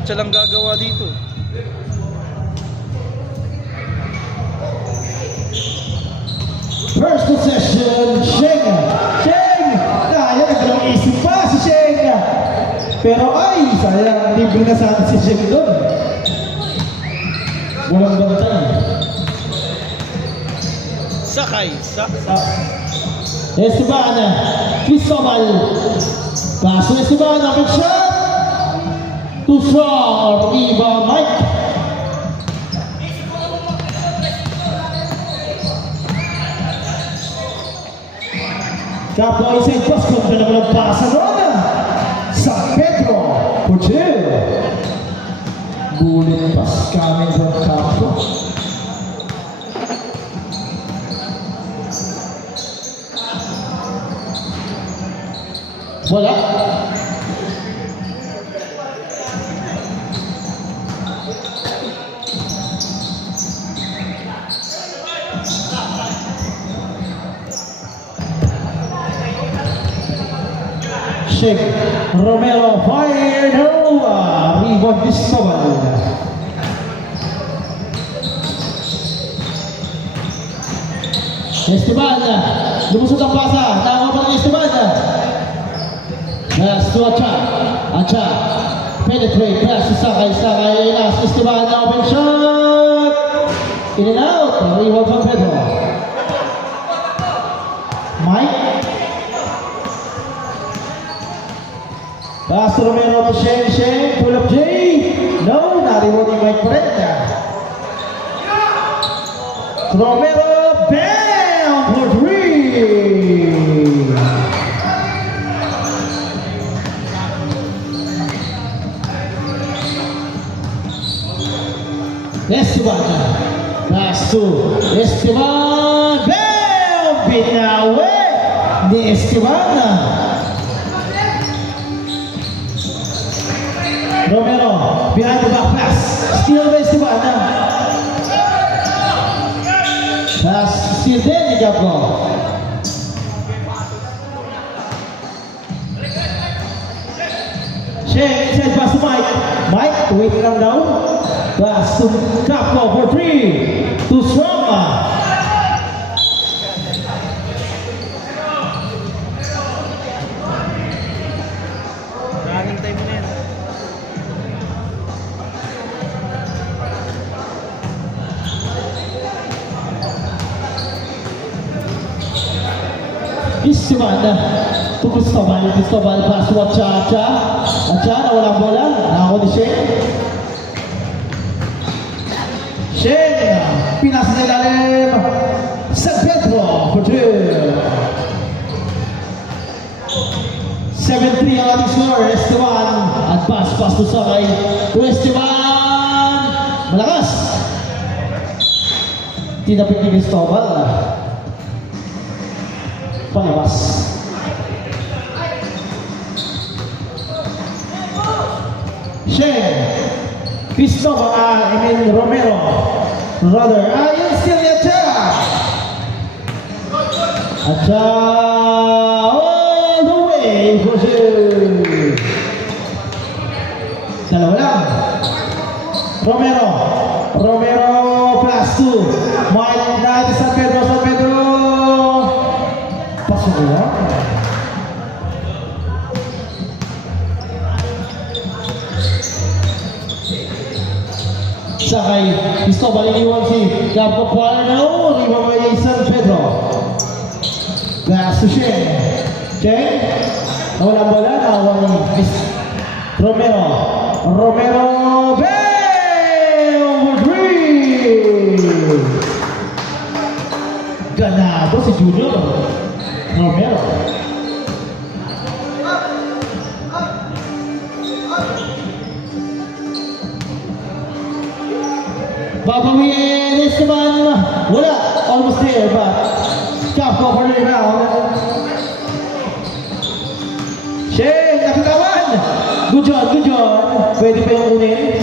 Lahat siya lang gagawa dito. First possession, Sheng! Sheng! Kaya nagdalawang isip pa si Sheng! Pero ay, sayang, libre na sana si Sheng doon. Walang bantay. Sakay. Esteban, Cristobal. Paso Esteban, big shot. Too strong, rebound Mike. Kapwa inside pass, kontra naman ang pasa doon. San Pedro, Portil. Bullet pass coming from Kapwa. Wala. Sheikh Romero fire no, rebound Cristobal. Esteban, lumusot ang pasa, tama pa ng Esteban. Pass to Acha, penetrate, pass to Sakay, last Esteban, open shot, in and out, rebound from Pedro. Mike. Pass to Romero to Sheng, pull up J. No, nariwag ni Mike Prenda. Romero, bam! For three! Esteban, pass to Esteban, bam! Binawi ni Esteban. Romero, behind the back pass, steal by Esteban. Pass, steal din ni Gabgo. Sheng, inside pass to Mike. Mike, waiting lang down. Pass to Gabgo for three. Too strong. Running time na yan. Esteban to Cristobal pass to Acha, walang bola, nako ni Sheng, pinasa sa ilalim, San Pedro for two. 7-3 ang ating score, Esteban, at pass to Sakay, to Esteban, malakas, tinapit ni Cristobal, palabas. Sheng, Cristobal, Romero, rather, yun still Acha. Acha, all the way for two. Dalawa lang. Romero, plus two. Mike, natin San Pedro. Pasok ko lang. Sakay, Cristobal iniwan si Gabgo Puarno, rebound by San Pedro. Pass to Sheng. Walang bola, nawan ni Romero, bam! Over three! Ganado si Junior Romero. Babawiin Esteban, wala, almost there, but Gabgo for the rebound. Sheng, nakitawan! Good job. Pwede pa yung kunin.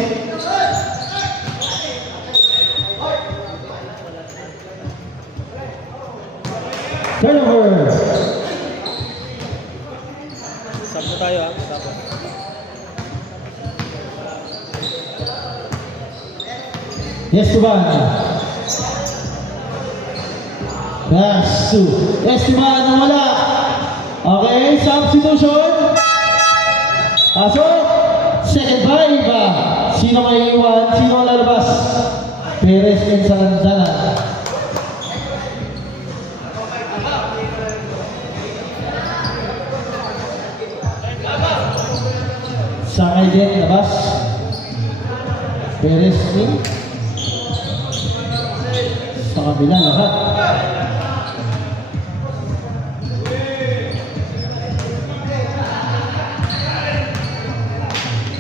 Turnover. Sab na tayo ha. Tapos. Esteban. Pass to Esteban na wala. Okay, substitution. Pasok. Second five. Sino may iwan? Sino ang lalabas? Perez and Salandanan. Sakay din, labas. Perez din. Sa kabila, lahat.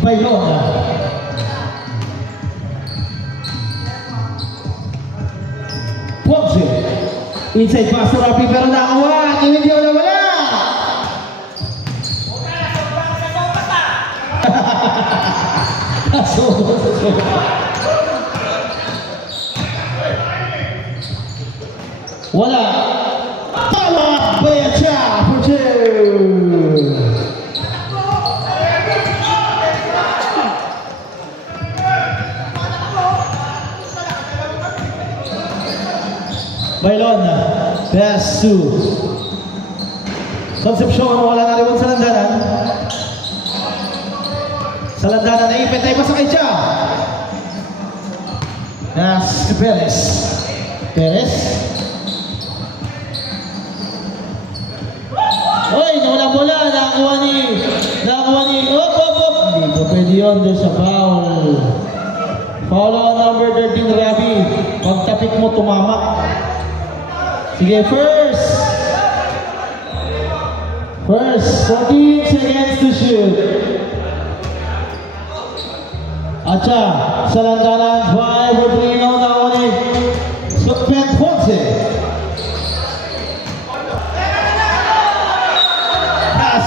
Baylon. Ponce. Inside pass to Rapi pero nakawan. Hindi wala wala. Wala. Tama. Bayacha for two. Baylon, pass to Concepcion, wala na rin sa landanan. Sa landanan, naipit na iba sa kay Cha. Pass to Perez. Perez. Oy, nawala bola, nakakuha ni, op. Hindi ko pwede yun doon sa foul. Foul on number 13, Rabi. Pagtapik mo, tumama. Sige, first, 14 seconds to shoot. Acha, sa landanan, 5 or 3 now na ulit. Ben Ponce.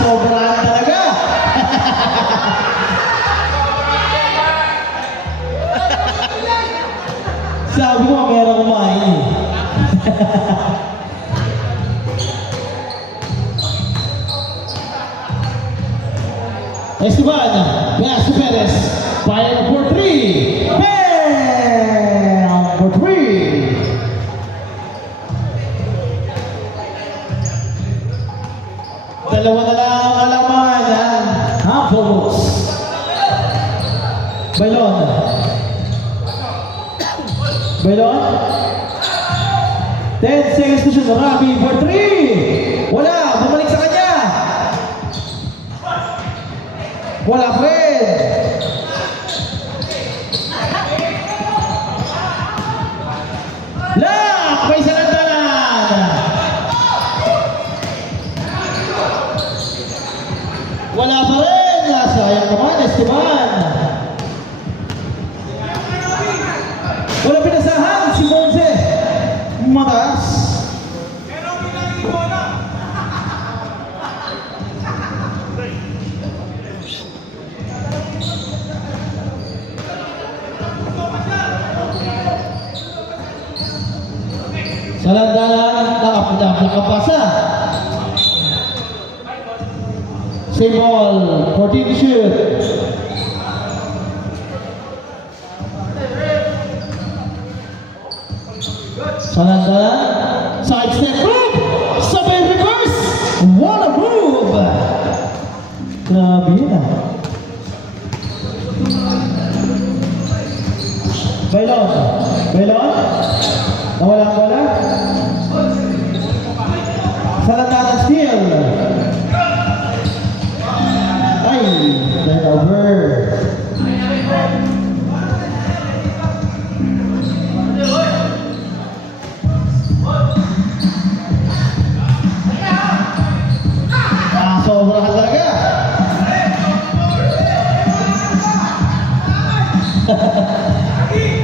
Sobrang talaga. Sabi mo, meron kumain eh. Esteban, pass to Perez, fire for 3, bam, for 3. Dalawa na lang ang alaman, yan. Hampos. Baylon. Baylon. 10 seconds to shoot, Rabi for 3. Wala, bumalik sa kanya. Wala pa rin. Lock! May salandanan. Wala pa rin. Sayang naman, Esteban. Wala pinasahan si Ponce. Mataas. Salandanan nakapasa. Same ball, 14 to shoot. Salandanan, side step move, sabay reverse, what a move! Grabe yun ah. Baylon, nawala ang bola. Salandanan steal. Ay, turnover. Sobrang talaga.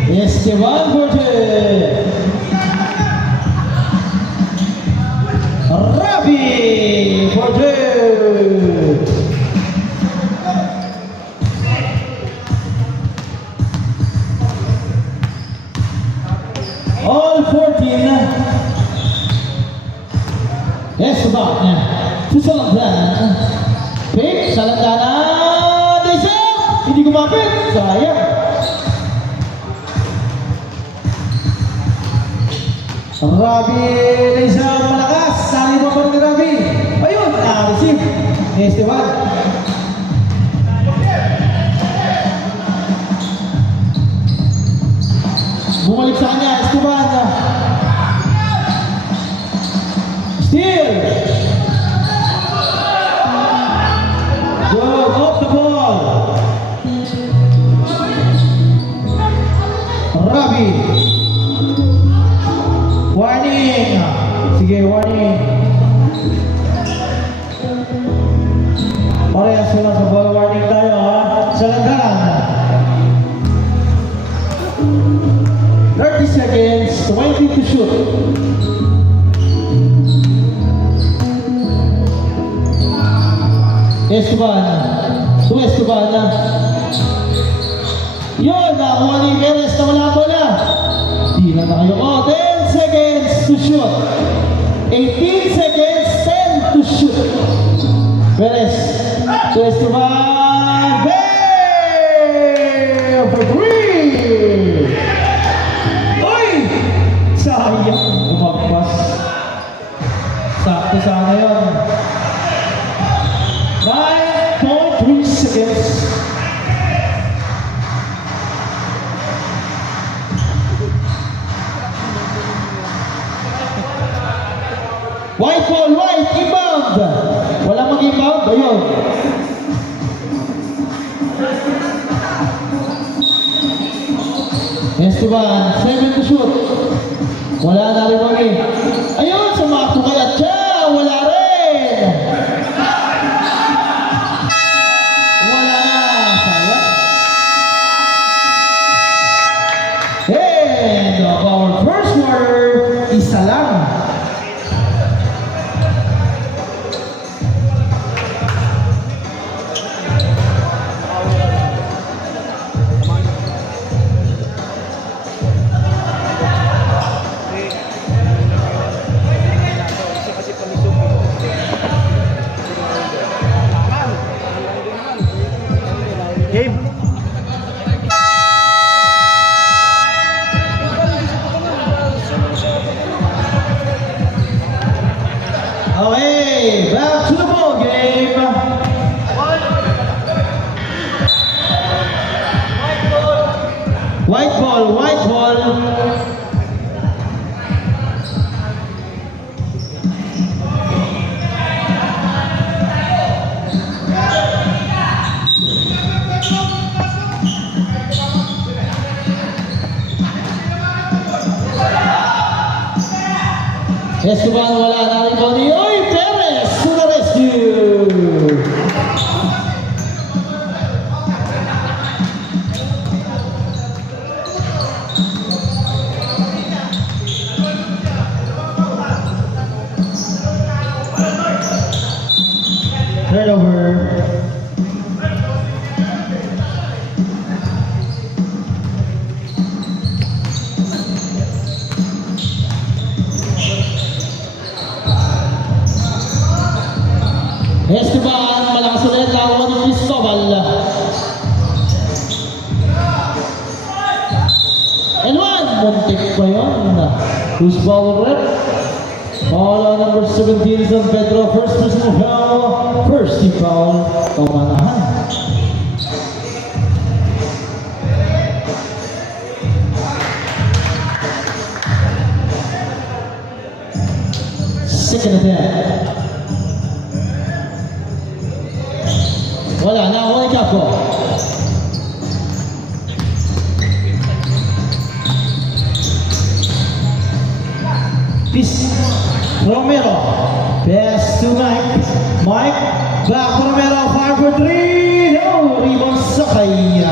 Esteban Forte. Rabi Forte. All 14. Esteban. Si Salandanan. Pick. Salandanan. Desa. Hindi kumapit. Sayang. Rabi na isang malakas. Sali pa ni Rabi. Ayun, na-receive. Esteban. Bumalik sa kanya, Esteban. Steal. Good, off the ball. Rabi. Warning. Sige, warning. Parehas sila sa ball warning tayo, ha? Sa landaran. 30 seconds, 20 to shoot. Esteban. To Esteban. Yun, nakuha ni Perez na wala bola. Di na kayo. Oh, 10 seconds to shoot. 18 seconds, 10 to shoot. Perez. To Esteban. Bam! For 3! Uy! Sayang. Umagpas. Sakto sana yun. 9.3 seconds. White ball, white, inbound. Wala mag-inbound, ayun. Esteban, 7 to shoot. Wala na rin magi. Ayun, sumakto kay Atcha. Wala rin. Wala na. Sayang. And our first quarter, isa lang. Game. Okay, back to the ball game. White ball, white ball. Esteban wala na rin ko ni Oy Perez to the rescue. Turnover. Esteban, malakas ulit lawan ni Cristobal. And one, muntik pa yun. Who's ball rep? Ball on number 17 is on Pedro. First personal foul. First team foul. Pamanahan. Second attempt. Wala na ako ni Capo. Peace. Romero. Pass to Mike. Mike. Back to Romero. Fire for 3. No. Rebound Sakay.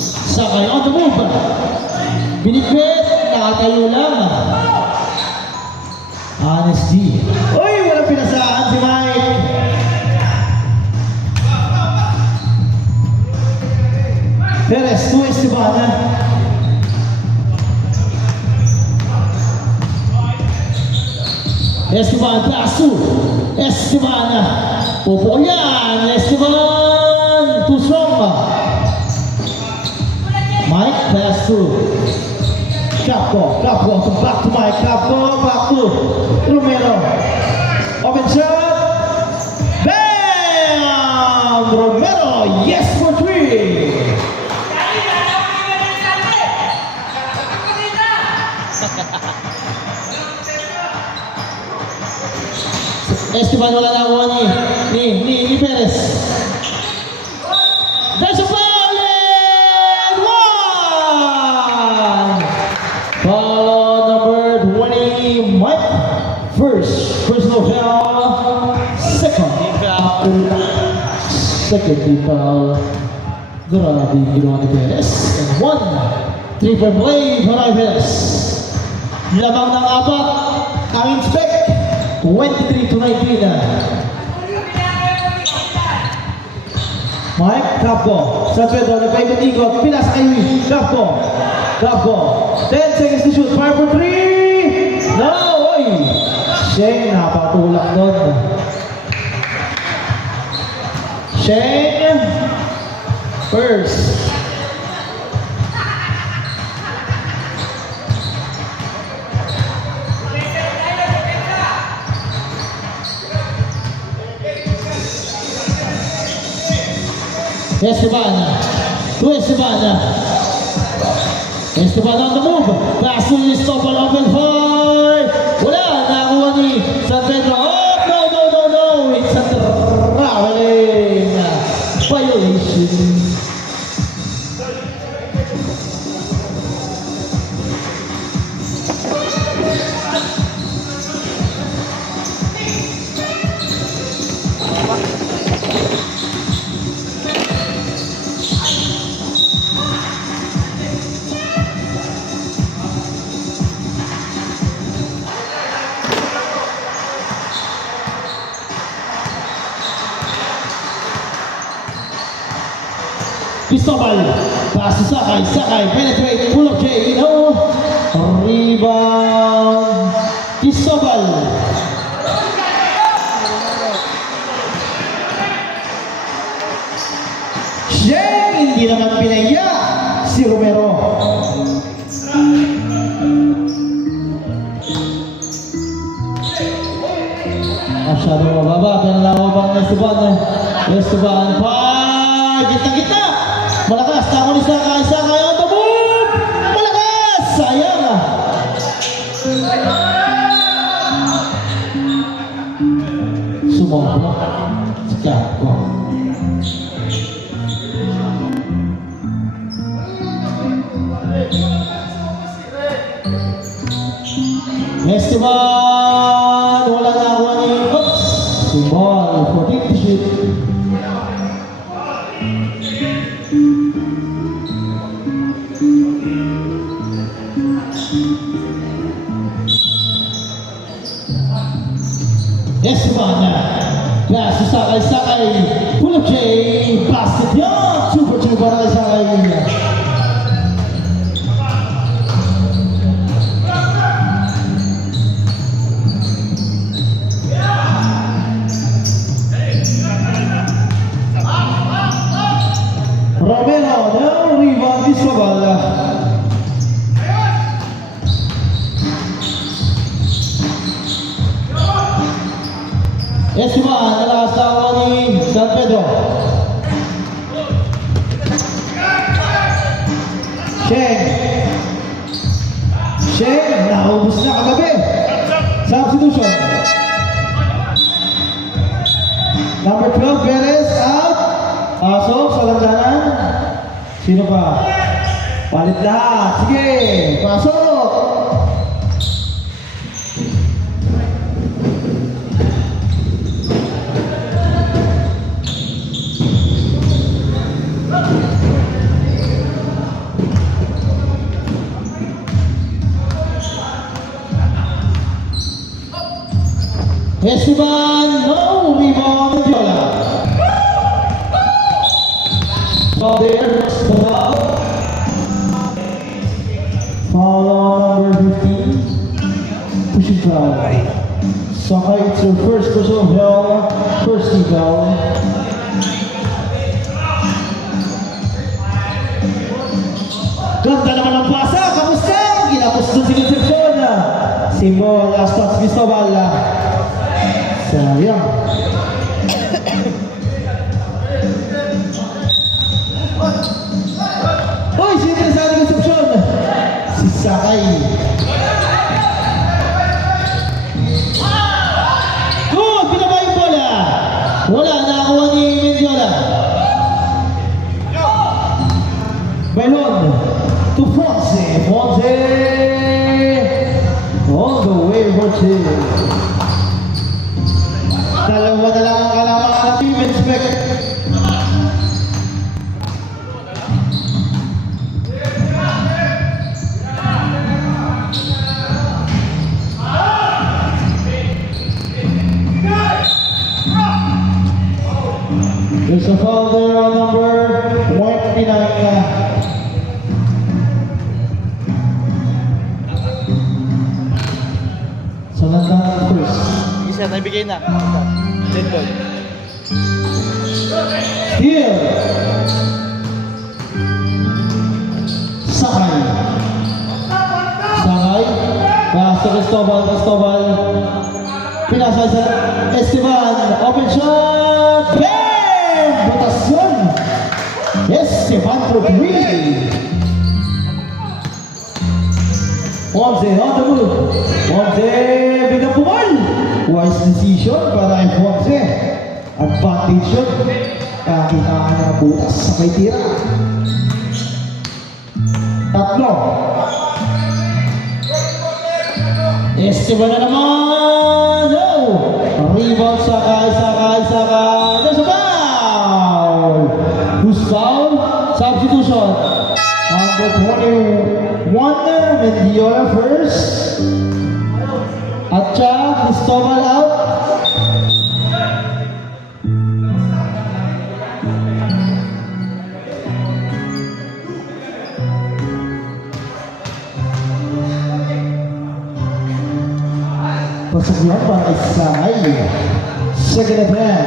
Sakay on the move. Binigwit. Nakatayo lang. Honest D. Uy, walang pinasaan si Mike. Perez to Esteban. Esteban pass to Esteban. Pupo yan. Esteban too strong. Mike pass through. Capco to back to Mike. Capco back to Romero. Open shot. Bam! Romero, yes for 3. Esteban wala na ako ni Perez. There's a foul and 1! Foul number 20, Mike. First personal foul. Second foul. Grabe ginawa ni Perez. And 1 3-point play para Perez. Lamang ng 4 ang inspect. 23-19 na. Mike, Capco. San Pedro, nagpaikot-ikot. Pilas Ivy. Capco. 10 seconds to shoot. Fire for 3. No! Oy! Shane, napatulak doon. Shane. First. Esteban on the move. Pass to stop on open fire. Wala, nakuha ni San Pedro. Oh, no. It's a traveling violation. Cristobal, pass to Sakay, penetrate, pull up J, no, rebound, Cristobal. Shea, hindi naman pinaya si Romero. Masyadong mababa, pinalawabang Esteban, gitna. Malakas, tamo ni Sakay on the move! Malakas! Sayang ah! Sumobra si Capco. Esteban! Wala na ako ni Oops! Sumol, 14 to shoot. Esteban, pass to Sakay, pull up J, basket yan, super J para kay Sakay. Romero, no rebound, Cristobal. Esteban, nalakas na ako ni San Pedro. Sheng, naubos na kagabi. Substitution. Number 12, Perez out. Pasok sa landanan. Sino pa? Palit lahat. Sige, pasok. Esteban, no rebound, Viola. So there's the foul on number 15. Pushing foul. Sakay, it's your first personal foul, first team foul. Ganda naman ang pasa. Kamusta? Kinapos doon si Concepcion. Simbol, last touch, Cristobal. Sayang. Uy, siyempre sa ating Concepcion. Si Sakay. Good, pinaba yung bola. Wala, nakakuha ni Mendiola. Balon to Fonse. Fonse on the way for two. Dalawa na lang ang kalamangan ng team inspect. There's a foul there on number 29. So, nandang first. Isa, nabigay na. Lindol. Here. Sakay. Sakay. Pass to Cristobal. Pinasa sa Esteban. Open shot. Bam! Butasyon. Esteban Trujillo. Fonse on the move. Fonse biglang pumal. Wise decision para kay Fonse. Advantage yun. Kakitaan na butas sa may tira. Tatlo. Esteban na naman. No! Rebound, Sakay. There's a foul. Who's foul? Substitution. Number 21, Mendiola first. Atcha, Cristobal out. Pasok yan para Sakay. Second attempt.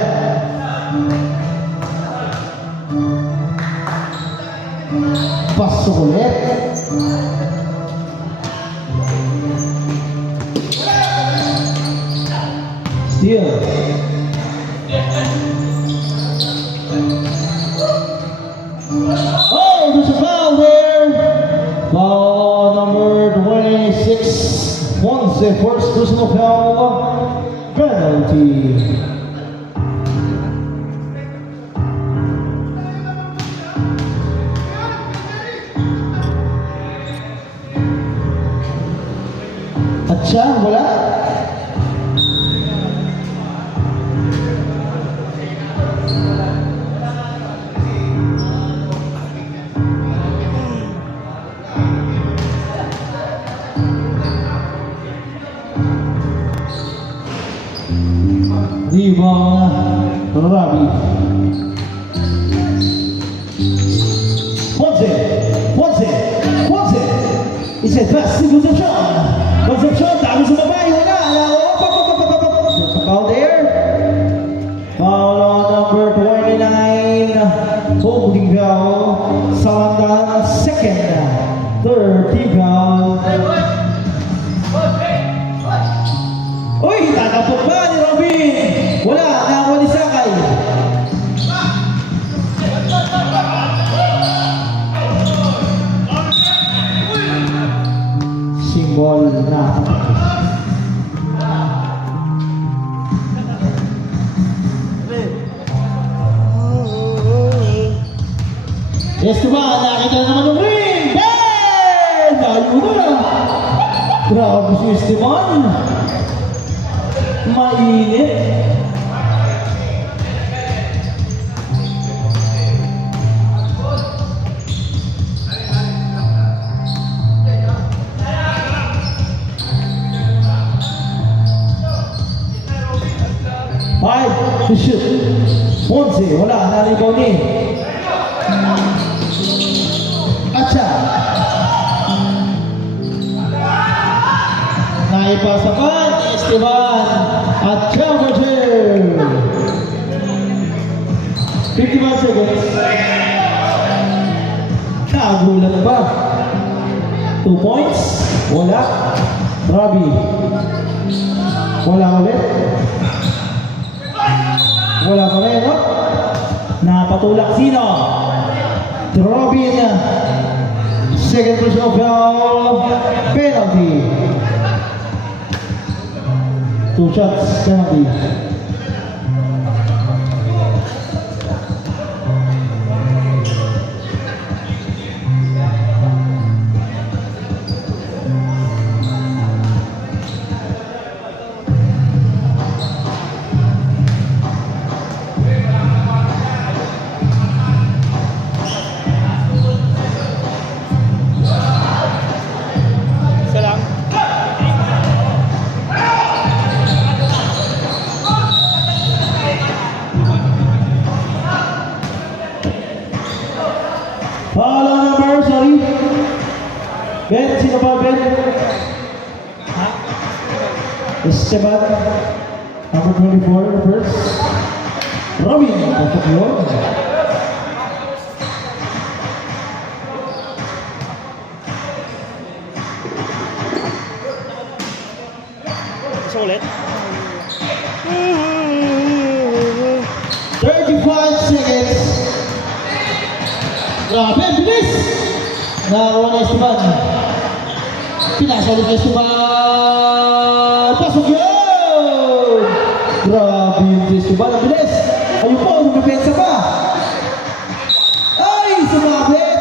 Pasok ulit. Steal. Oh, there's a foul there. Foul number 26. Fonse, first personal foul. Penalty. Atcha, wala. Rebound, Rabi. Fonse. It's a pass to Concepcion, dami sa babae, wala. Foul there. Foul on number 29. Holding foul. Samantan, second. Third team foul. Uy, tatapot ba ni Robin? Wala, nakakuha ni Sakay. Simbol na. Esteban, nakita na naman ng ring! Ben! Layo na! Grabe si Esteban! Mainit! Five to shoot. Fonse, wala, naribaw ni Atcha. Naipasapan ni Esteban. Atcha for two. 55 seconds. Nagulat pa. 2 points. Wala. Robbie. Wala ulit. Wala pa rin, no? Napatulak sino? Robin. Second personal foul. Penalty. 2 shots. Penalty. Isa lang. Foul on number, sorry. Ben, sino ba Ben? Ha? Esteban. Number 24, first. Robin, pasok yun. Isa ulit. 35 seconds. Grabe, bilis! Nakakuha na Esteban. Pinasa ulit na Esteban. Pasok yun! Grabe yung Esteban. Ang bilis! Ayun po, lumipensa pa. Ay, sumabit!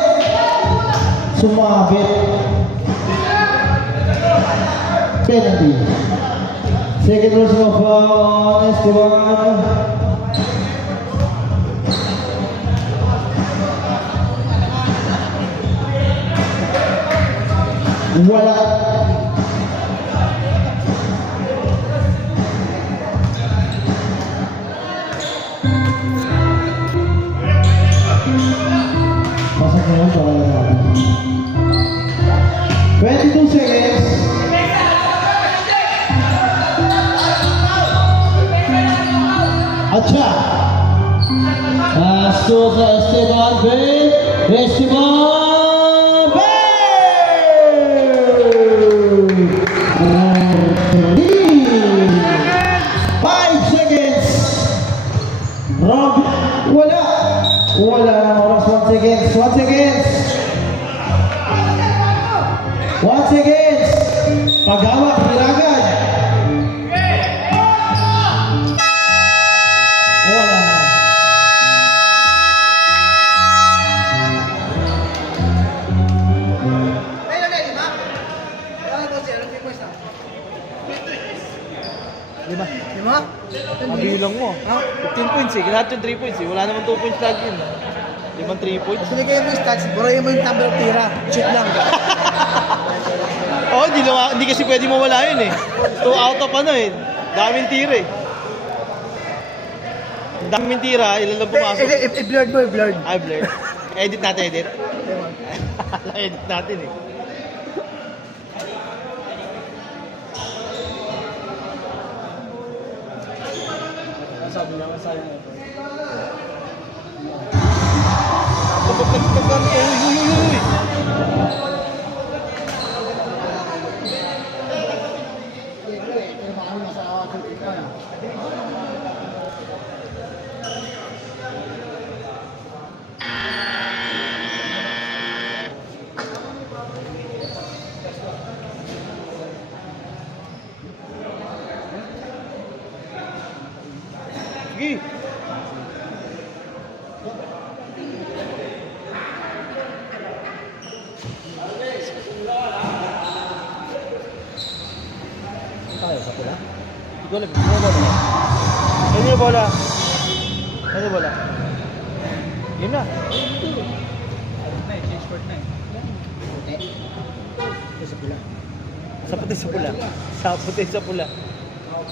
Sumabit. Penalty. Second personal foul, Esteban. Wala. Pasok na yun, wala na. 22 seconds. Acha. Astos a Esteban Bay. Esteban Bay. 5 seconds. Rob. Wala. Wala na oras. 1 seconds. 1 seconds. 1 seconds. Paghawak. Bilagad. Wala na. Lima. Lima? Mabilang mo. Ha? 15 points eh. Lahat yung 3 points eh. Wala naman 2 points lagi yun. 5 3 points. Binigay mo yung stats, burayin mo yung number of tira. Shoot lang. Oo, hindi kasi pwede mawala yun eh. 2 out of ano eh. Daming tira eh. Daming tira, ilan lang pumasok. I-blurred mo, i-blurred. Ay, blur. Edit natin, edit. Edit natin eh. Sabi niya, masaya na ito. Uy! Sige! Tayo sa pula. Ikaw lang, bola. Ano yung bola? Ano yung bola? Game na. Change court na eh. Sa pula. Sa puti sa pula. Sa puti sa pula.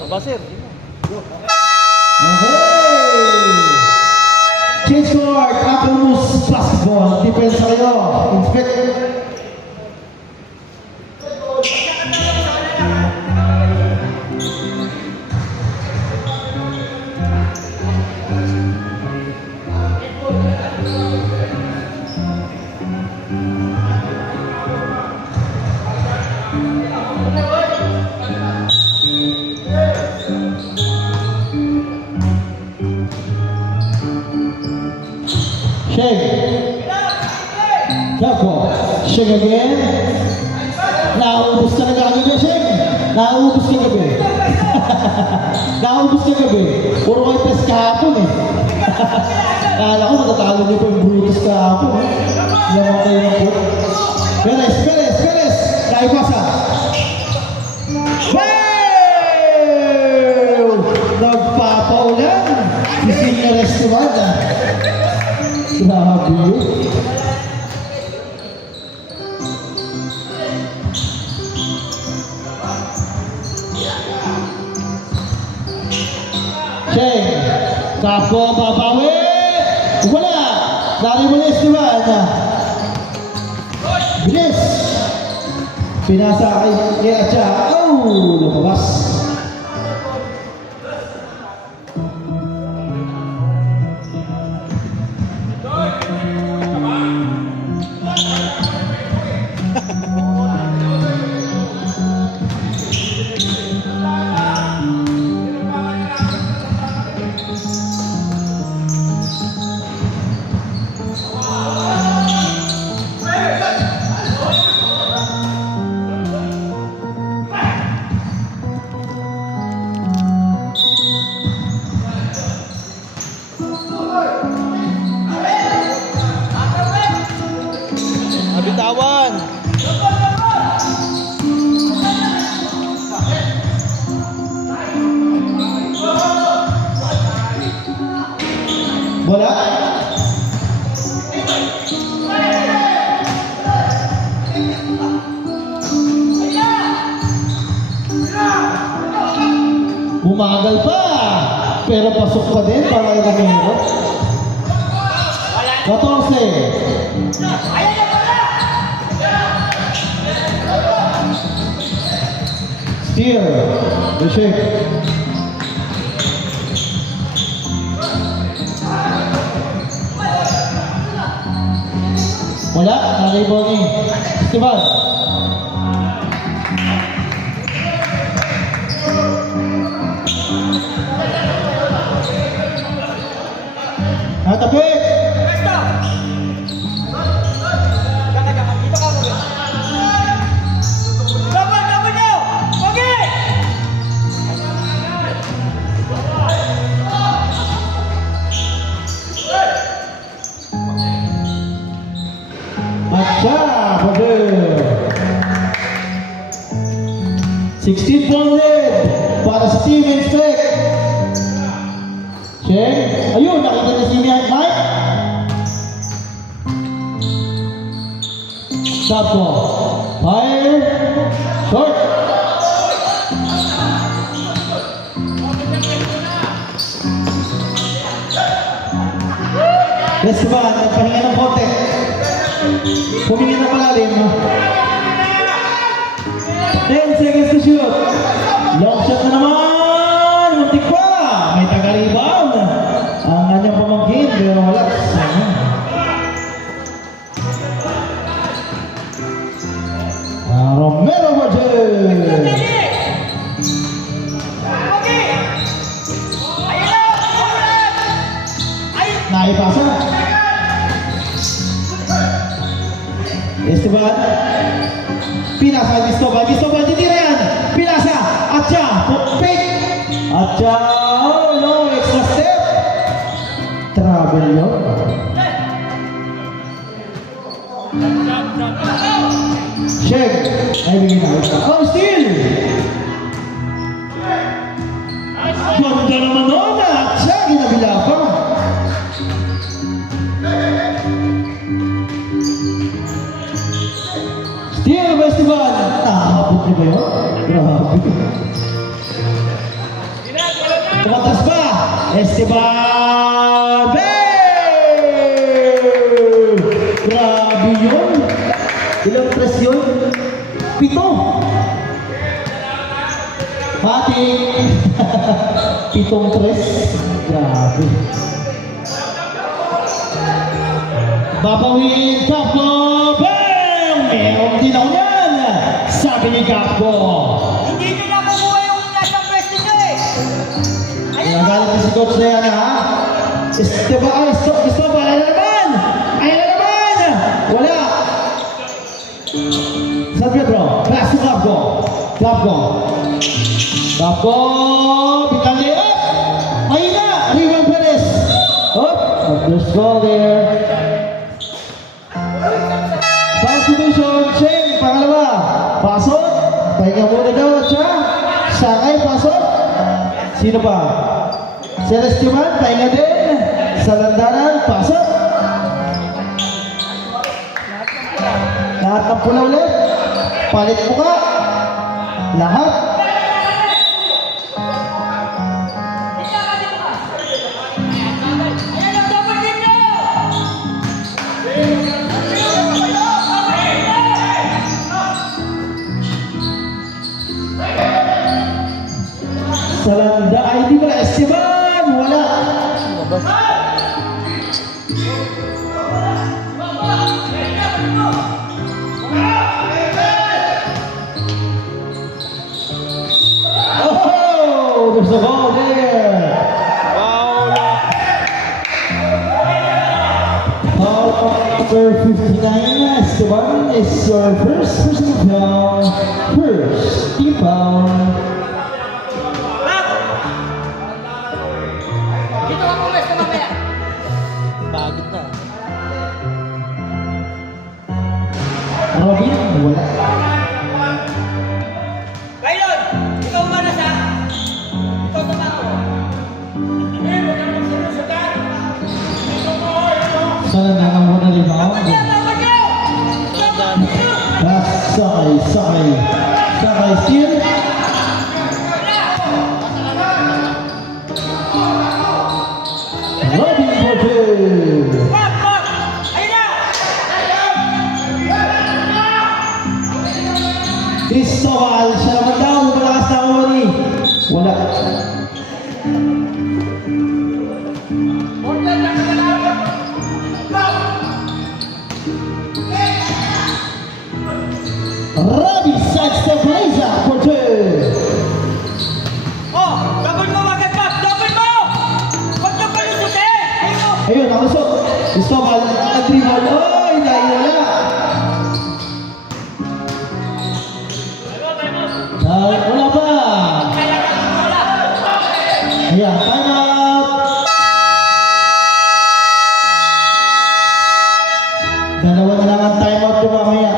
Basir. Okay! Change court, Akamus basketball. Depensa kayo. Inspect. Shake. Capo. Shake again. Naubos ka na kagabi, Shake. Naubos ka gabi. Naubos ka gabi. Puro kayo press kahapon eh. Kala ko matatalo niyo pa yung Brutus kahapon eh. Lamang kayo ng po. Perez, Perez, Perez. Naipasa. Wow! Nagpapaulan. Si Senior Estimada. Grabe yun. Sheng, Capo, babawi! Wala! Lari mo na Estimada. Bilis! Pinasa kay Atcha. Oh! Lumabas. Nabitawan. Bola. Bumagal pa. Pero pasok pa din para yung numero. 14. Steer. Bishik. Wala. Nalibong ni Esteban. Natapik. Atcha, brother. 16 pointed para sa Team Inspect. Check. Ayun, nakita na si Mike. Sapo. Fire. Short. Esteban, nagpahinga ng konti. Humingi na malalim. 10 seconds to shoot. Long shot na naman. Muntik pa. May taga-rebound. Ang kanyang pamangkin. Pero wala. Romero Borges. Naipasa. Esteban. Pinasa kay Cristobal. Cristobal titira yan. Pinasa. Atcha. Pupik. Atcha. Oh no. Extra step. Travel yun. Check. Ay, bigyan na. Oh, steal. Ganda naman nun. Atcha. Ginabila pa. Steal ba Esteban? Nakakabot niyo ba yun? Grabe. Tumatas pa. Esteban. Hey! Grabe yun. Ilang press yun? 7. Pati. 7 press. Grabe. Babawin Capo. Meron din ako yan. Sabi ni Capo. Hindi nyo nakukuha yung nasa pwesto nyo eh. si Coach Diana, ha? Esteban, ay, stop, ayun na naman! Ayun na naman! Wala! San Pedro, pass to Gabgo. Gabgo, Pitali, up! Mahina, Rivan Perez. There's goal there. Substitution, Cheng, pangalawa. Pasok, pahinga muna daw siya. Sakay, pasok. Sino pa? Celestiman, pahinga din. Salandanan, pasok. Lahat ng pula ulit. Palit muka. Lahat. Salanda, ay di pala, Esteban, wala. Oh, there's a ball there. Foul number 59, Esteban is your first personal foul. First team foul. Pagod na. Robin, wala. Kailon! Ikaw manas ha? Ikaw sa ako. Salanda ng muna rebound. Dapat nyo! Sakay, steal. Robin for two. Pop! Pop! Ayun na! Cristobal, siya naman daw, malakas na ako ni. Wala. Robbie sidestep Reza for two. Oh! Double mo agad, Pop! Double mo! Huwag na palusutin! Ayun o! Ayun, nakasok. Cristobal, nag-dribble. Oy, wala. Wala pa. Ayan, time out. Dalawa na lang ang time out yung mamaya.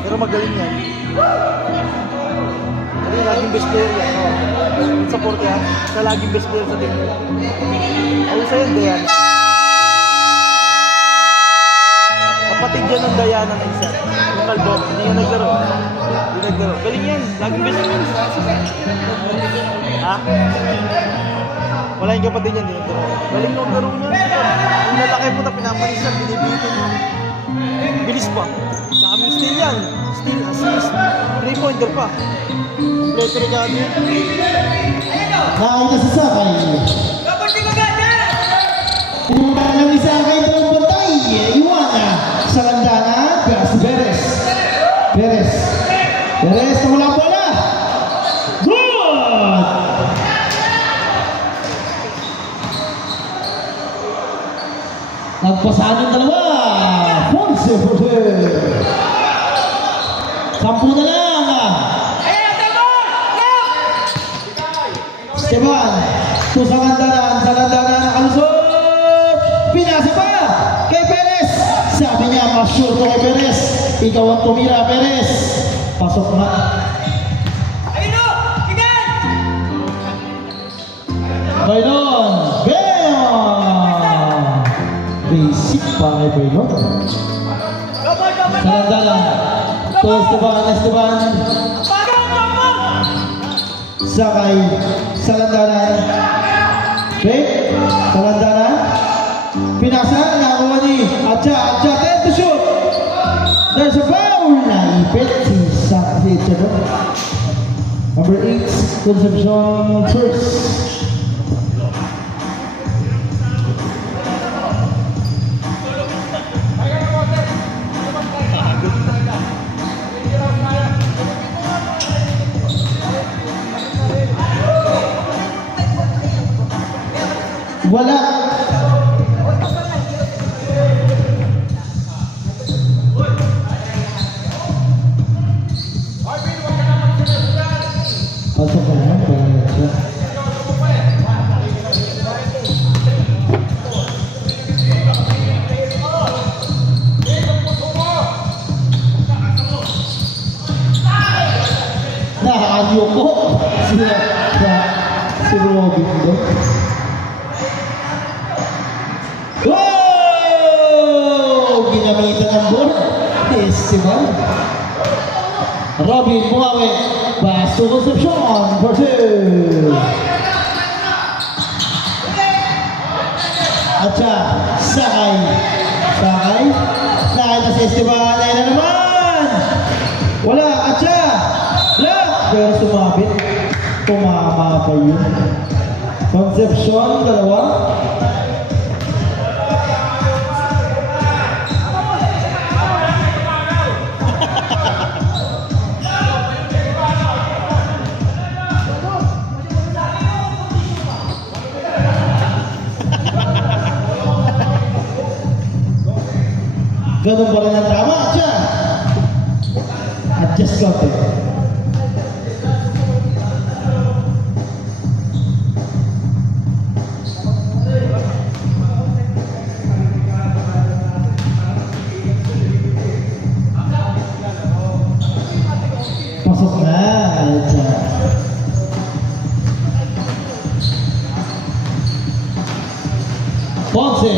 Pero magaling yan. Kasi laging best player yan. Support yan. Siya laging best player sa team. Ayun sa'yo, Diana. Kapatid yan ng Diana na isa. Yung kalbo, hindi yan naglaro. Galing yan. Laging best player. Ha? Wala yung kapatid yan, hindi naglaro. Galing nung laro niya. Yung lalaki po na pinapanis yan, binibitin niya. Bilis pa. Sa aming steal yan. Steal, assist, 3-pointer pa. Completo regalo yan. Nakakita sa Sakay. Double team agad! Pinuntahan lang ni Sakay ito ang bantay. Iwana. Salandana. Gas Perez. Perez, nawala bola. Good! Nagpasahan yung dalawa. Ponce for two. 10 na lang. Ayun! Double! Esteban, to Salandanan nakalusot. Pinasa pa kay Perez. Sabi niya, mas-sure to kay Perez. Ikaw ang tumira, Perez. Pasok na. Ayun o! Igan! Baylon. Bam! Basic pa kay Baylon. Double! Salandanan. To Esteban. Double! Sakay. Salandanan. Okay. Salandanan. Pinasa. Nakakuha ni Atcha. Attempt to shoot. There's a foul. Naipit si Sakay. Number 8. Concepcion first. Wala. Pasok ka naman, pangalat siya. Nakakayoko si Robin doon. Wow! Ginamitan ng board. Festival. Robin Bumawi. Pass to Concepcion for two. At siya, Sakay. Sakay. Sakay na si Esteban. Ay na naman. Wala. At siya. Look! Pero sumabit. Tumama pa yun. Concepcion, dalawa. Ganun pa rin ang tama. At siya. Adjust ka. Pasok na. Ayan. Ponce.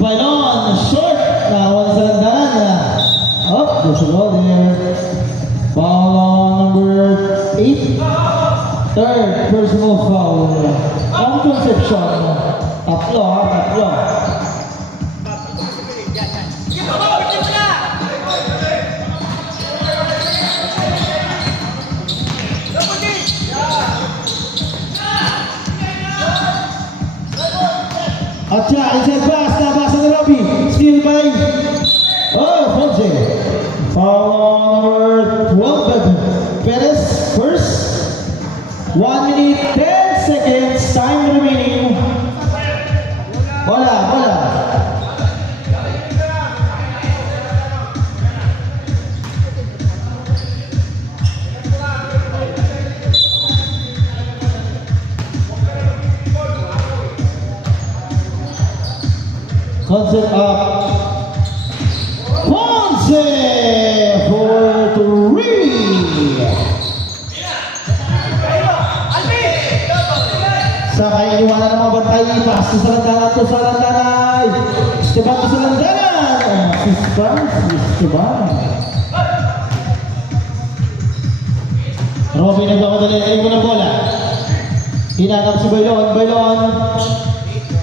Bailon. Short. Nawan sa landanan. Up. There's a ball there. Foul on number 8. Third personal foul. On Concepcion. Tatlo ha. Tatlo. At siya, inside pass, nabasa ni Robby. Steal by, Fonse. Foul on number 12, Perez, first. 1 minute, 10 seconds, time remaining. Wala, wala. Concept up. Ponce for 3. Sakay iniwanan ng mga bantay. Pass to sa landanan. To sa landanan. Esteban to sa landanan. Esteban. Robby nagkamadali. Ayun mo ng bola. Hinanap si Bailon. Bailon.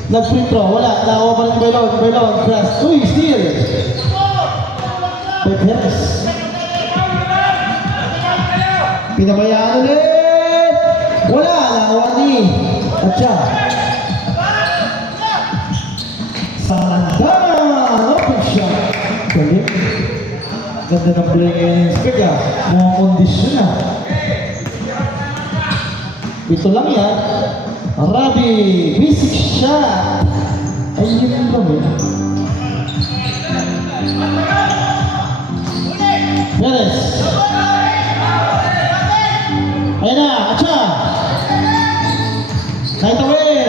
Nag-free throw, wala. Nakawa pa rin Bailon. Bailon, cross. Uy, steal! Perez. Pinabayaan ulit! Wala, nakawa ni Atcha. Sa landanan! Open shot. Galing. Ganda ng play ngayon. Spega, mga kondisyon na. Ito lang yan. Robby, basic shot. Ayun yung kami. Perez. Ayan na, Atcha. Kahit away.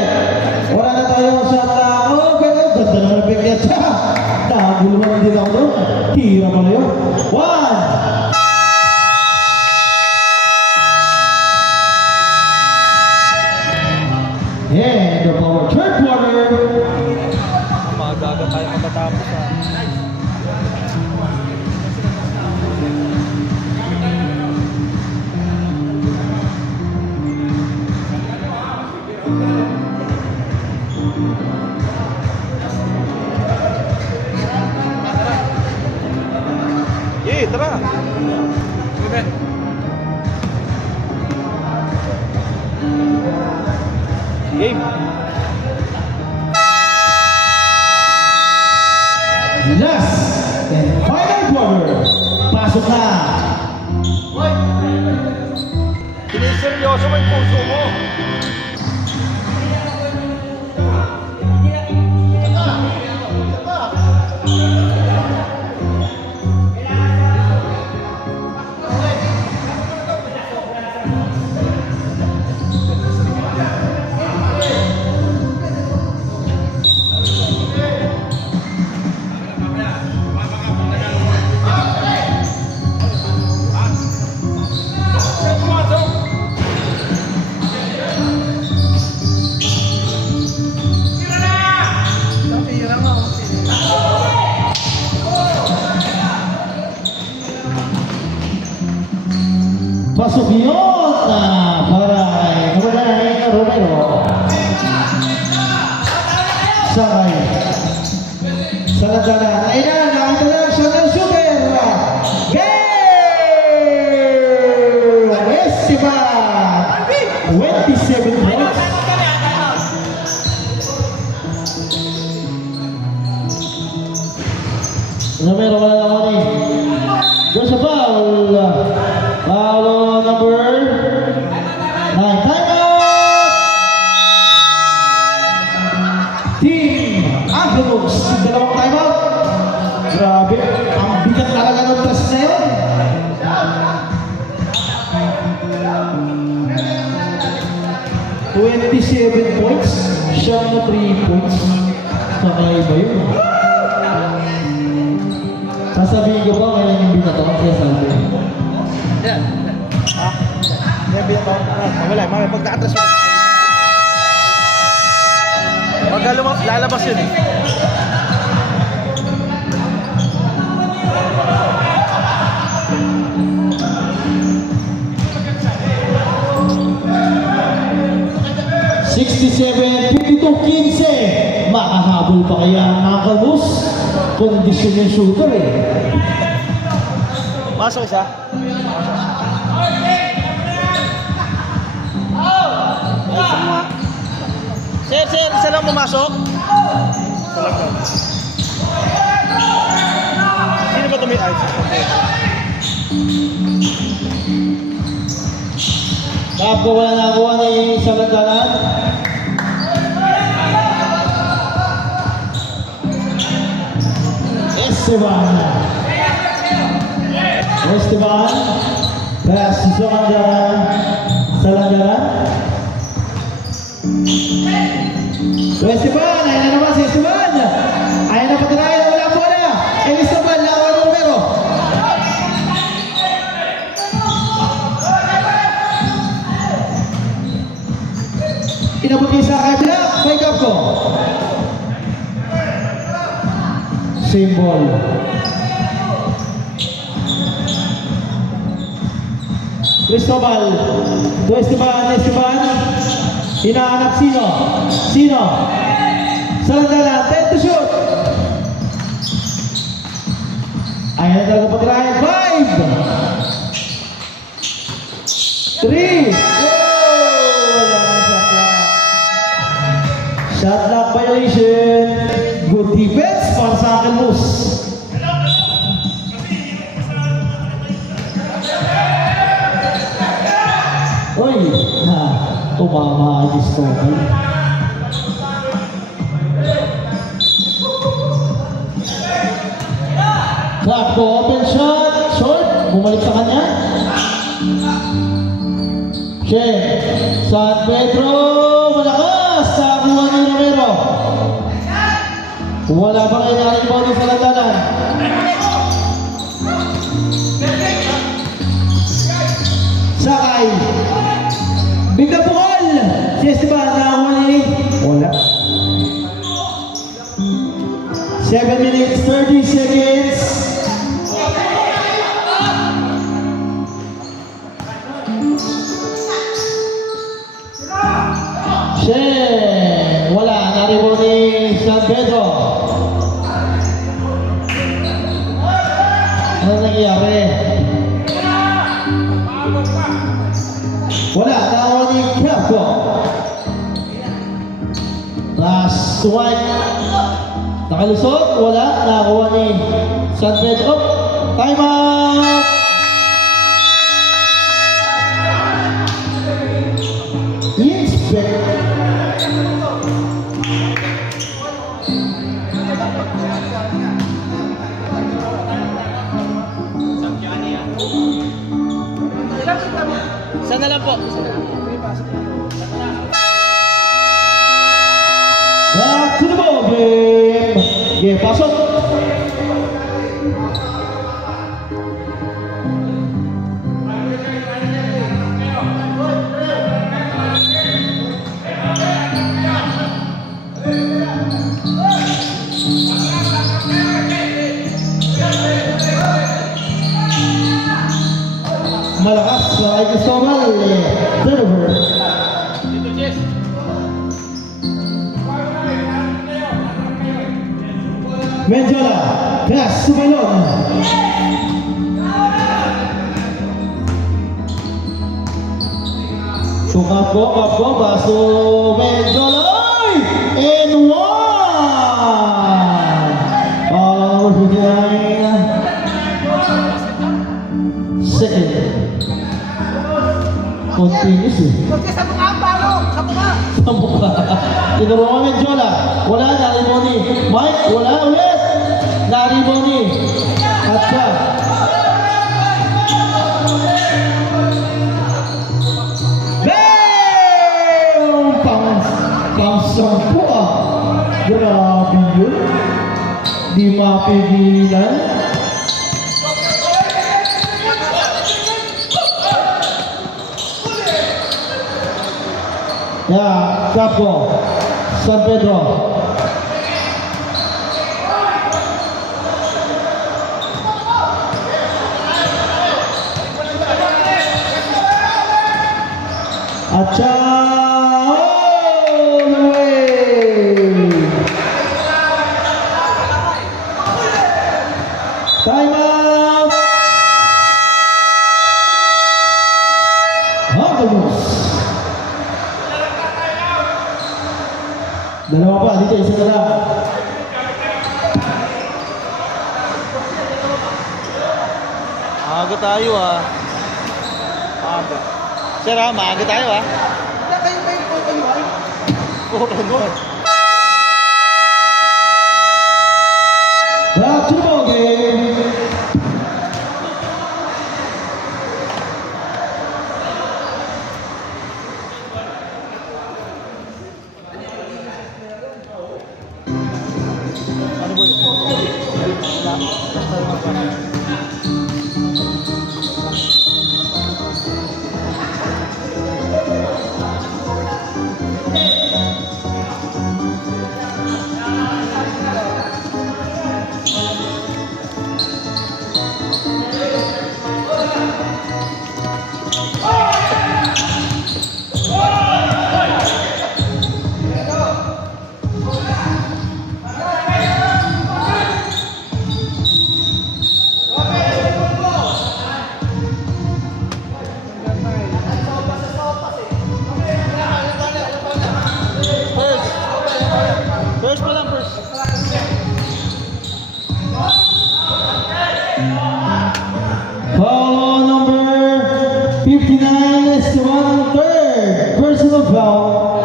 Wala na tayo sa tao. Ganda naman ang pick ni Atcha. Naguluhan din ako doon. Tira pala yun. 1. End of our third quarter. Magaga tayo matatapos ha. Tara. Okay. Game. Last and final quarter. Pasok na. Siniseryoso mo yung puso mo. Pasok yun para kay Kabayan Romero. Sakay. Sa landanan. Ayun na, nakita na siya ng shooter. Game! Esteban! 27 points. Romero wala na money. There's a foul. Foul on number 9. Time out! Team Angelos. Dalawang time out. Grabe. Ang bigat talaga ng press na yun. $27 points. Siya na 3 points. Kakaiba yun. Sasabihin ko ba ngayon yung binato? Kaya sabi. May binato. Wala, mamaya pagka-atras mo. Pagka lalabas yun eh. $67-52-15. Makahabol pa kaya ang Angelos? Kondisyon yung shooter eh. Masok isa. Sir, isa lang pumasok. Isa lang daw. Sino ba tumit? Tapos wala na ako na yung sa landanan. Esteban. Pass sa landanan. Sa landanan. Esteban, ayun na naman si Esteban. Ayun na patirayan, wala bola. Esteban, lawan ng numero. Inabot niya sa akin, Black, by Capco. Same ball. Cristobal. To Esteban. Hinahanap sino? Sa landanan, 10 to shoot. Ayun na talaga patirayan, 5. 3. Wala nang shot clock. Shot clock violation. Good defense para sa akin, Mus. Uy, tumama ang discovery. Capco, open shot, short, bumalik sa kanya. Shen, San Pedro, malakas, nakakuha ni Romero. Wala pa kayo nakikibaw sa landanan. Sakay. Bigla bukal. Si Esteban, nakakuha ni. Wala. 7 minutes, 30 seconds. Shen, wala, naribo ni San Pedro. Ano nangyari? Wala, nakakuha ni Capco. Last one. Nakalusot, wala, nakakuha ni San Pedro. Time out! Inspect. Sana lang po. Back to the ball game. Game, pasok. Malakas, malakas Medjola, Gas, Sumaylon. Kapgo, baso Medjola. And one! All over 59. Second. Continuous eh. Kasi sa mga palo, sa mga. Sa mukha. Tinuro mo Medjola. Wala, Nariboni. Mike, wala ulit. Nariboni. At siya. Bam! Pang-sampu ah. Grabe yun. Di mapigilan. Ya, Capo, San Pedro. Acha all the way. Time out. Vamos. Dalawa pa, dito isa na lang. Maaga tayo ah. Maaga. Sir ah, maaga tayo ah. Wala kayo may photo yun. Back to the ball game. Ano ba yun? Wala. Basta tayo magpapalala. First pa lang, first. Foul number 59 is the one-third personal foul.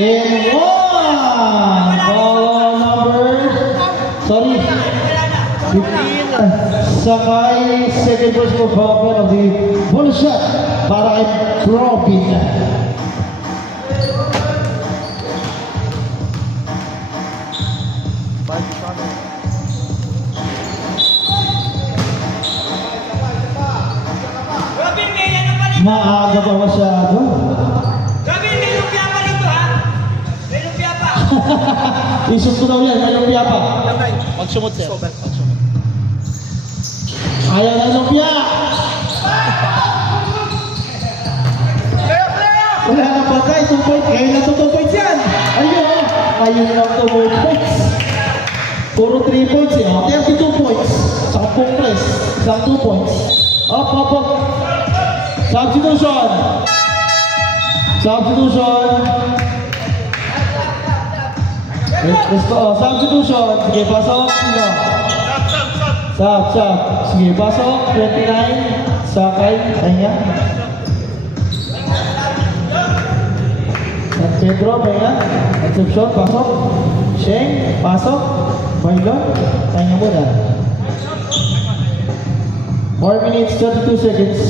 And one! Foul number, sorry, 15. Sakay, second personal foul penalty. Bonus shot para kay Robin. Robin, may ano pa rin. Maaga pa masyado. Robin, may lumpia pa rito ha. May lumpia pa. Isip ko daw yan, may lumpia pa. Magsumot sir. Magsumot. Ayaw na lumpia! Wala na patay, 2 points. Ngayon lang 2 points yan. Ayun, oh. Ayun lang 2 points. Puro 3 points eh. Oh. 32 points. 10 press. 2 points. Up, up, up. Substitution. Substitution. Let's go. Substitution. Sige, pasok. Sino? Sab. Sige, pasok. 29. Sakay. Kanya. San Pedro, kanya. Exception. Pasok. Sheng. Pasok. Bailon. Kanya muna. 4 minutes, 32 seconds.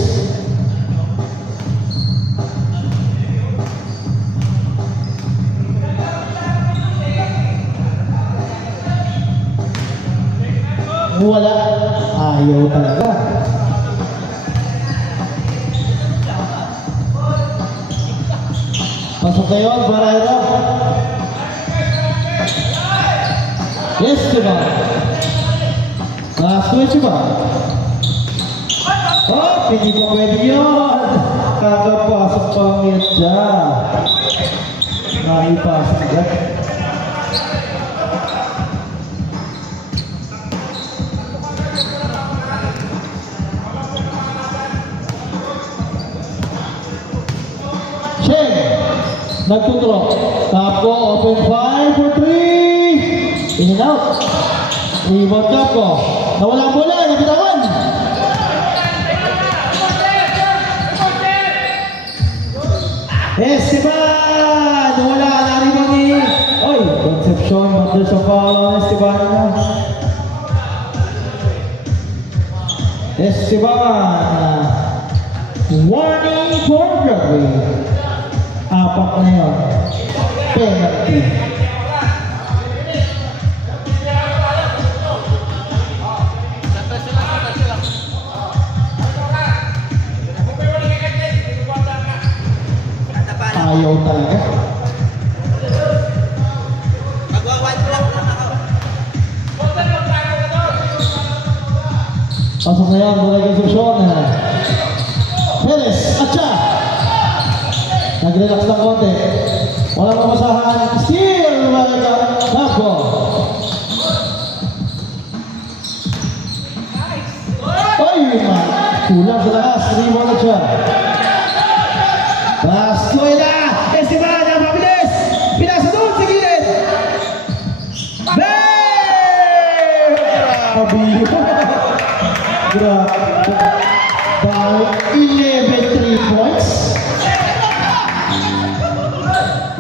Wala. Ayaw talaga. Pasok na yun, Barayra. Yes, diba? Last twitch ba? Oh, hindi pa pwede yun. Kakapasok pa ang yatya. Nakipasok agad. Sheng, nagtutrok. Tap ko, open 5 for 3. In and out. Rebound tap ko. Nawala ang bola, nabitawan. Esteban! Nawala, naribang ni... Oy, Concepcion, but there's a foul on Esteban na. Esteban! Warning for Broadway. Apak na yun. Penalty. Ayaw talaga. Pasok na yan, mula kay Concepcion. Perez, atcha! Nag-relax ng konti. Walang mamasahan. Steal! Malaga. Nako. Ay, man. Kulang sa lakas. Rebound na siya. Bastuela! Esteban! Ang mabilis! Pinasa doon sa gilid! Bang! Kabiyo. Grabe. By 11 3 points.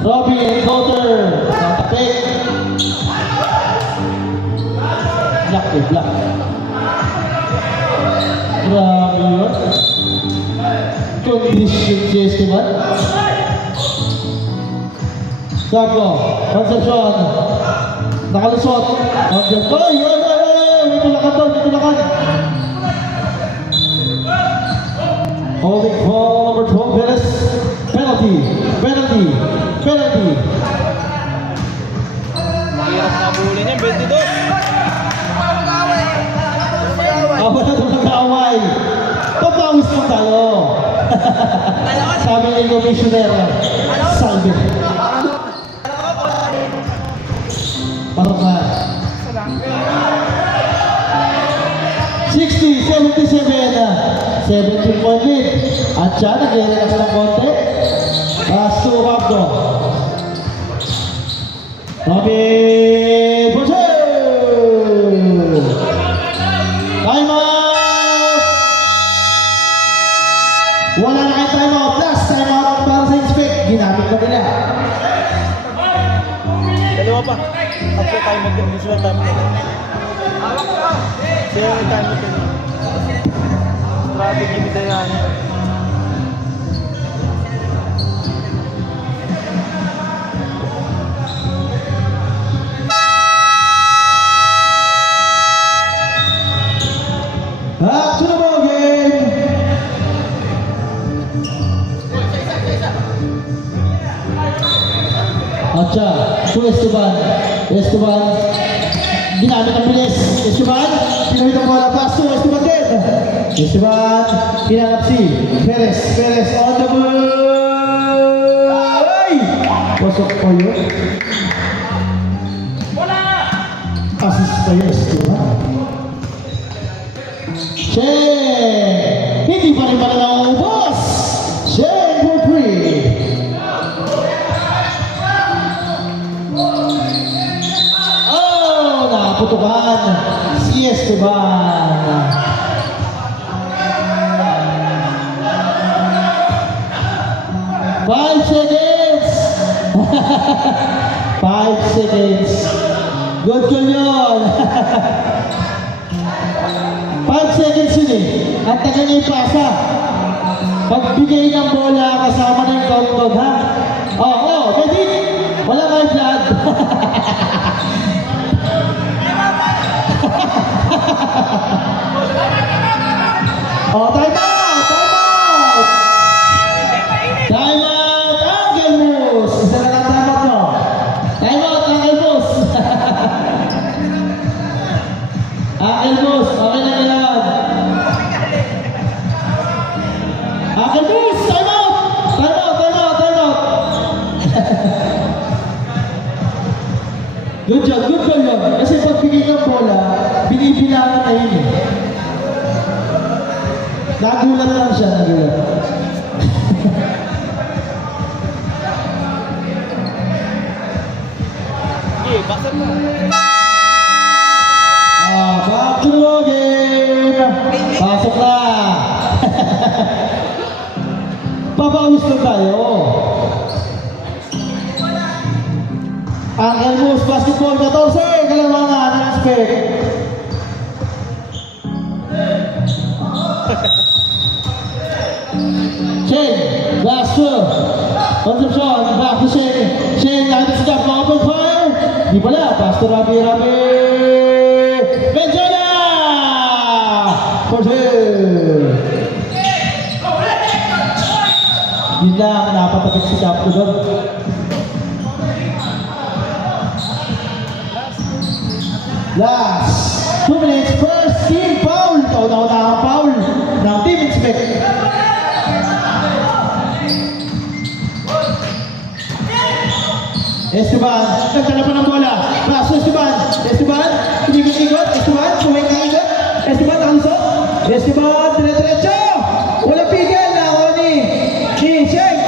Robbie and Coulter. Natapik. Block eh, block. Grabe yun. Condition si Esteban. Sako. Concepcion. Nakalusot. Ay! May tulakan doon, may tulakan. Holding ball number 12, Perez. Penalty. Mahirap na bulin yan, 22. Awa na ito nag-aaway. Papawis mo talo. Sabi ng commissioner, salve. Parang na. 60-77. 17 point lead. At siya, nag-relax ng konti. Pass to Pablo. Robin Bocel! Time out! Wala na kayo time out. Last time out para sa inspect. Ginamit na nila. Dalawa pa. After time mag sila time mag Siya yung time mag strategy nila yan. Back to the ball game. Atcha, to Esteban. Ginamit ang bilis. Esteban, pinamit ang bola. Pass to Esteban din. Esteban, hinanap si Perez on the ball. Ay! Pasok pa yun. Assist pa yun, Esteban. Sheng! Hindi pa rin pala naubos! Sheng for 3! Oh! Nakaputukan si Esteban! Five seconds! 5 seconds! Good call yun! 5 seconds yun eh. At taga niya ipasa. Pagbigay ng bola kasama ng countdown, ha? Oo, pwede. Wala kayo blood. Oh, time out! Time out! Time out! Angel Moose! Isa na lang time out nyo. Time out, Angel Moose! Angel Moose, okay na kailangan. Angel Moose, time out! Time out, time out, time out! Good job, good goal yun. Kasi pagbigay ng bola, binibilangan na yun eh. Nagulat lang siya, nagulat. Sige, bakit mo? Back to the game! Pasok na! Papawis na tayo. Ang Elmos Basketball 14, kalamangan ng spec. Shane, last two. Concepcion, back to Shane. Shane, nakita si Jack, mga open fire. Di pala, pass to Rabi. Benjola! For two. Yun lang, napatagit si Jack to doon. Last 2 minutes, first team foul. Kauna-una ang foul ng Team Inspect. Esteban, nagdala pa ng bola. Pass to Esteban. Esteban, ikot-ikot. Esteban, suway na ikot. Esteban, nakalusot. Esteban, dire-diretso. Wala pigil na ako ni Sheng.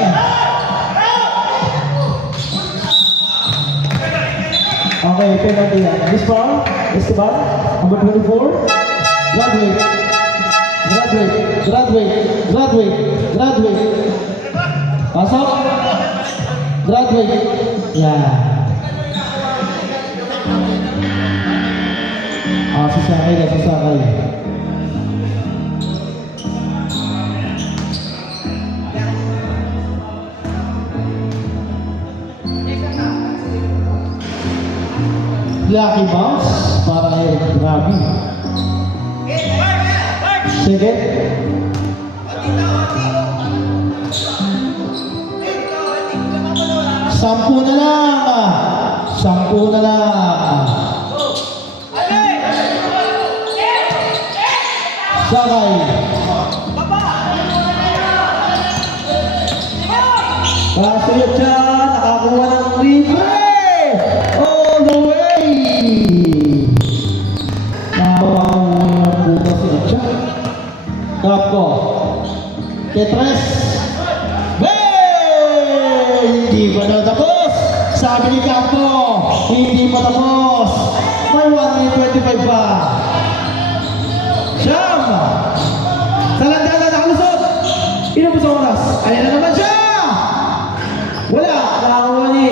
Okay, penalty yan. This foul, Esteban, number 24. Graduate. Pasok. Graduate. Yeah. Sasakay. Lucky bounce para kay Rabi. Sige. Sampu na lang. Sakay. Kasunod siya, nakakuha ng libre. All the way. Nakakuha si Atcha. Tapos, Ketres. Hindi pa na tapos. Sabi ni Campo, hindi pa tapos. May 125 pa. Siyam. Sa landana nakalusot. Inubos ang oras. Ayan na naman siya. Wala. Nakakuha ni.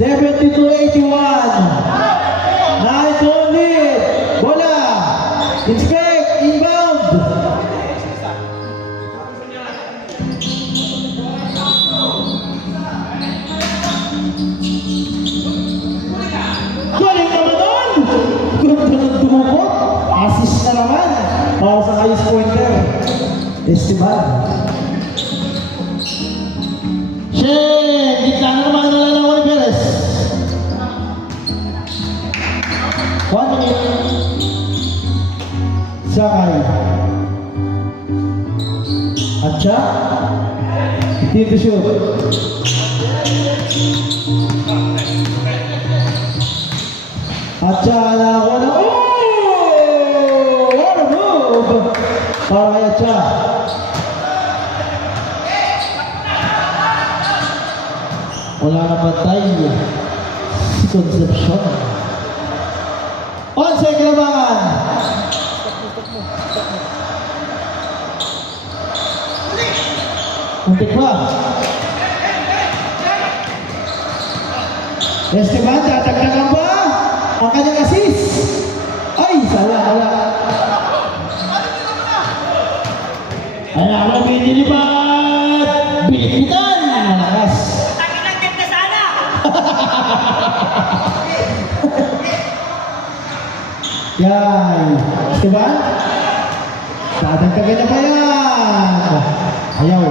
$72-81. Night only. Bola. Inspect. Inbound. Galing naman doon. Ganda ng tumupot. Assist na naman. Para sa highest pointer. Esteban. Shane. Gitna na naman nila ng Juan Perez. 1 minute. Sakay. Atcha. Dito shoot. Atcha na ako na. Oh! What a move! Para kay Atcha. Wala na batay. Si Concepcion. 11 kalamangan. Muntik pa. Esteban, tatagdagan ba? Ang kanyang assist. Ay, wala. Ayan, ang binilipat. Bilitan. Malakas. Tangin ang ganda sana! Yan. Esteban. Tatagdagan niya pa yan. Ayaw.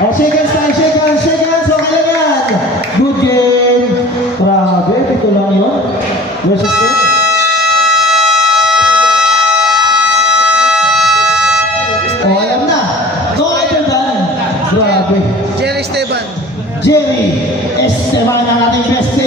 Oh, seconds. Okay lang yan. Good game. Grabe, ito lang yun. Versus 10. Oh, alam na. Go Esteban. Grabe. Jerry Esteban. Jerry Esteban ang ating best